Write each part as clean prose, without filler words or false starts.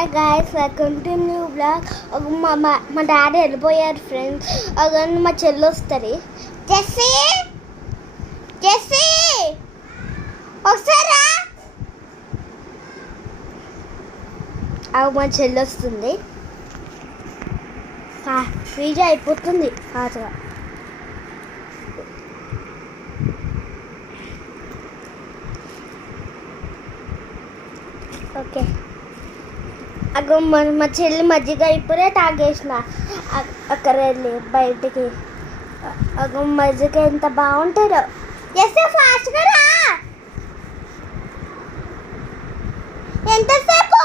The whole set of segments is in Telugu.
Hi guys, welcome to new blog. మా డాడీ వెళ్ళిపోయారు ఫ్రెండ్స్. అగండి మా చెల్లి వస్తుంది. జెస్సీ జెస్సీ ఒకసారా మా చెల్లి వస్తుంది. ఫ్రీజ్ అయిపోతుంది ఫాస్ట్గా. ఓకే, అగో మా చెల్లి మజ్జిగ ఇప్పుడే తాగేసిన అక్కడ వెళ్ళి బయటికి. అగో మజ్జిగ ఎంత బాగుంటుందో. ఎస్ ఫాస్ట్గా రా. ఎంతసేపు?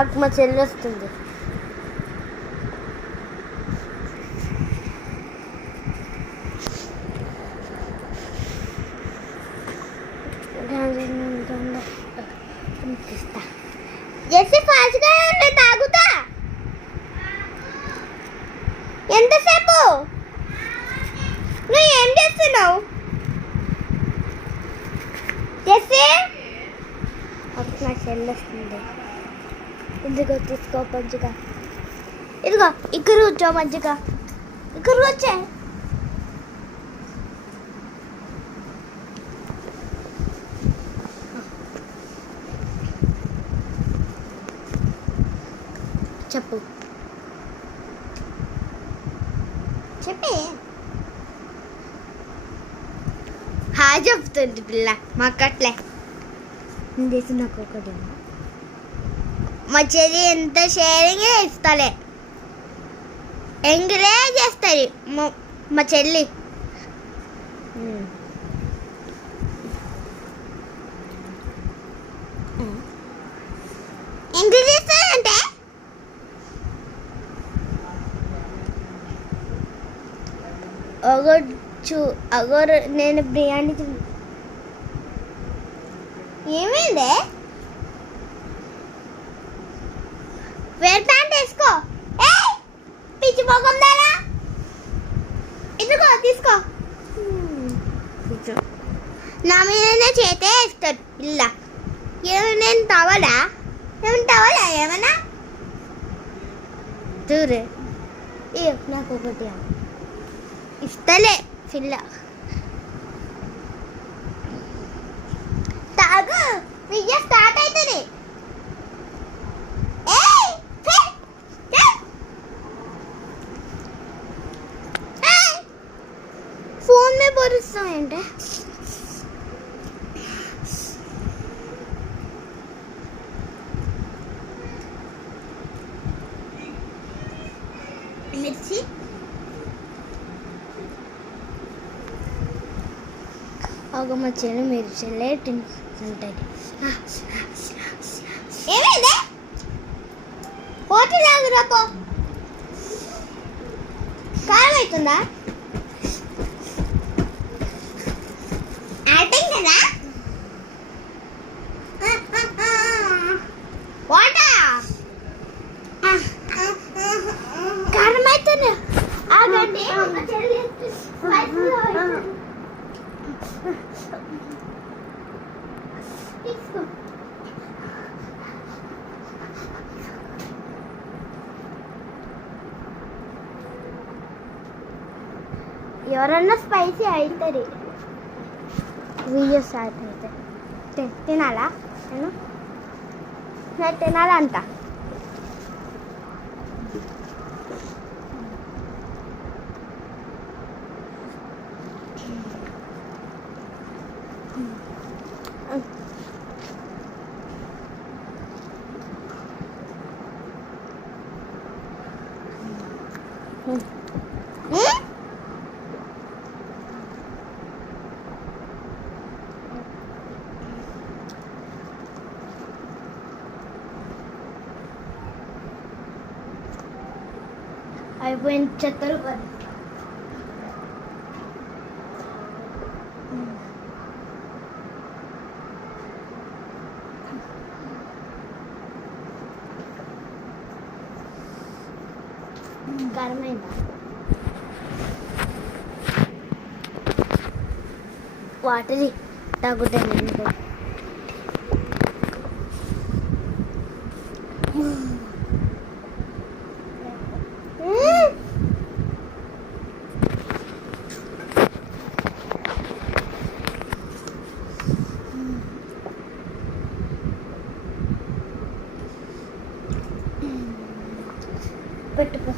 అగో మా చెల్లి వస్తుంది. జెస్సీ ఫాస్ట్గా తాగుతా. ఎంతసేపు? నువ్వు ఏం చేస్తున్నావు జెస్సీ? నా చెల్లి వస్తుంది. ఇదిగో తీసుకో మజ్జిగ. ఇదిగో ఇక్కడ కూర్చో మజ్జిగ. ఇక్కడ వచ్చే. చెప్పు చెప్పే. హాయ్ చెప్తుంది పిల్ల మాకట్లే. చేసి నాకు ఒకటి మా చెల్లి ఎంత షేరింగ్ ఇస్తలే, ఎంగిలే చేస్తుంది మా చెల్లి. ఎంగిలి చేస్తానంటే అగోరు నేను బిర్యానీ ఏమైంది? వేర్ ప్యాంట్ వేసుకో. పిచ్చి మొగం దారా. ఇదిగో తీసుకో. నా మీదనే చేతే వేస్తాడు పిల్ల. నేను తవలా ఏమన్నా దూరే. నాకు ఒకటి ఇస్తలే పిల్ల. తాగు, విజయ స్టార్ట్ అవుతుంది. ఫోన్ మే పొరుస్తాయంటే మిర్చి. ఒక మా చెల్లి మిర్చిలే తింటుంది. ఏమైంది? హోటల్ ఆగురాపో. కారం అవుతుందా? యాక్టింగ్ కదా. కారం అవుతుంది. ఆగండి. ఎవరన్నా స్పైసీ అవుతుంది. వీడియో స్టార్ట్ అయితే తినాలా? నేను తినాలంట. అయిపోయిన చెత్తలు పని. కారమైందా? వాటర్ తాగుతాను. పెట్టుకో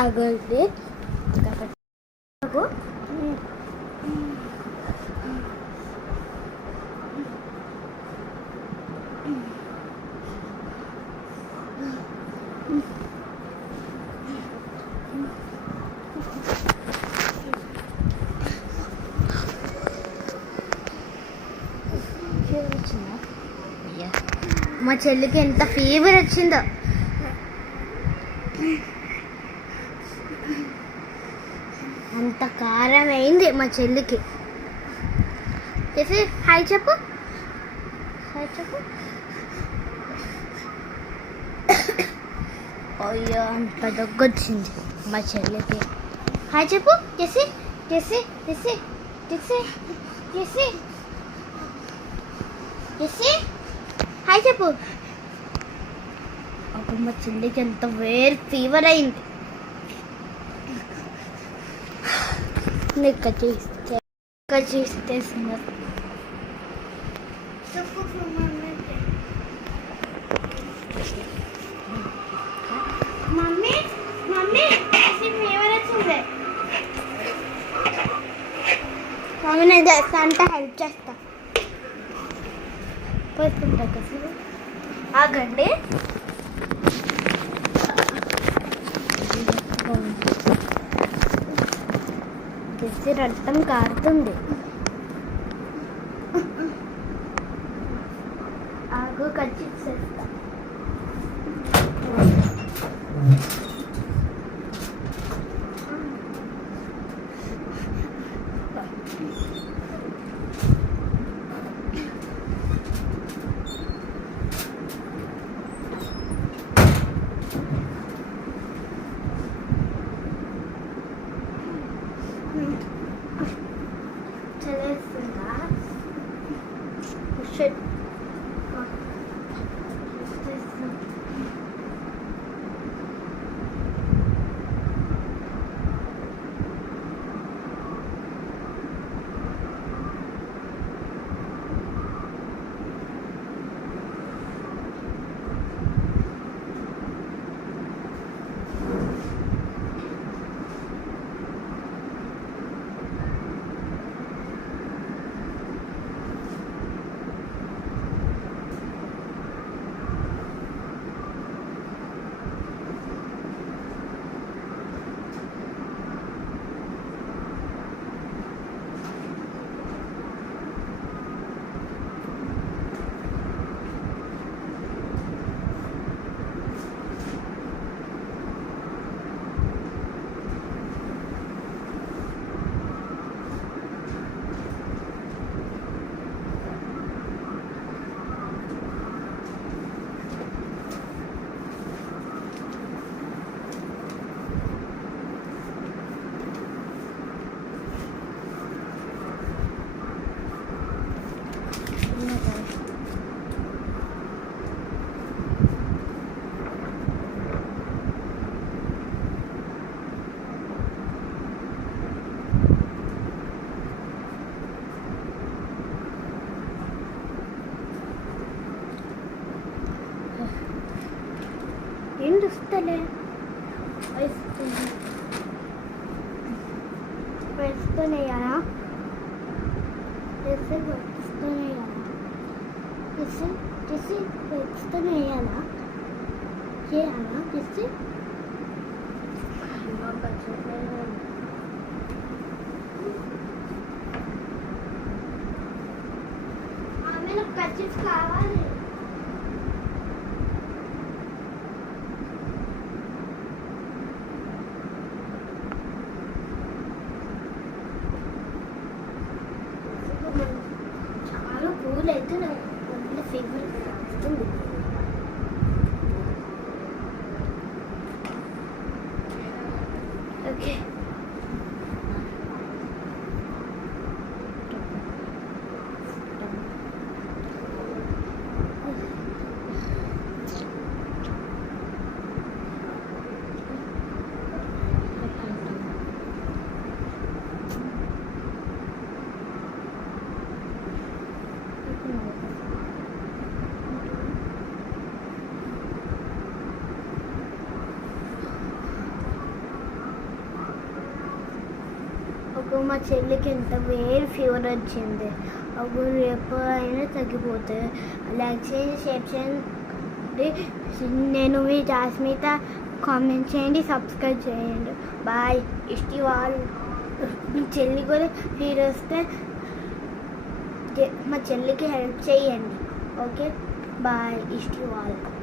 ఆగండి మా చెల్లికి ఎంత ఫీవర్ వచ్చిందో. అంత కారం అయింది మా చెల్లికి. చేసి హాయ్ చెప్పు, హాయ్ చెప్పు. అయ్యో అంత దగ్గొచ్చింది మా చెల్లికి. హాయ్ చెప్పు చేసి చేసి చేసి చేసి చేసి చేసి హాయ్ చెప్పు. అప్పుడు మా చెల్లికి ఎంత ఫీవర్ అయింది. ఇక్కడ చూస్తే మమ్మీ మమ్మీ ఫీవర్ వచ్చింది. మమ్మీ నేను చేస్తా అంటే హెల్ప్ చేస్తా. పోతుంటా కదా ఆగండి. చేసి రక్తం కారుతుంది. ఆగు కచ్చి చేస్తా. చలేస్తుందా? ఏం చూస్తలే వేస్తున్నాయా వేస్తున్నాయా వేస్తున్నాయా చేయాలా చేసి ఆమె నాకు కచ్చిస్ కావాలి. చాలా కూల్ అయితే నాకు ఫీవర్ వస్తుంది. ఓకే మా చెల్లికి ఎంత వేరే ఫీవర్ వచ్చింది. అప్పుడు రేపు అయినా తగ్గిపోతుంది. లైక్ చేయండి, షేర్ చేయండి. నేను మీ జాస్మిత. కామెంట్ చేయండి, సబ్స్క్రైబ్ చేయండి. బాయ్. ఇష్టి వాళ్ళు మీ చెల్లి కూడా ఫీవర్ వస్తే మా చెల్లికి హెల్ప్ చేయండి. Okay bye. ఇష్టి వాళ్ళు.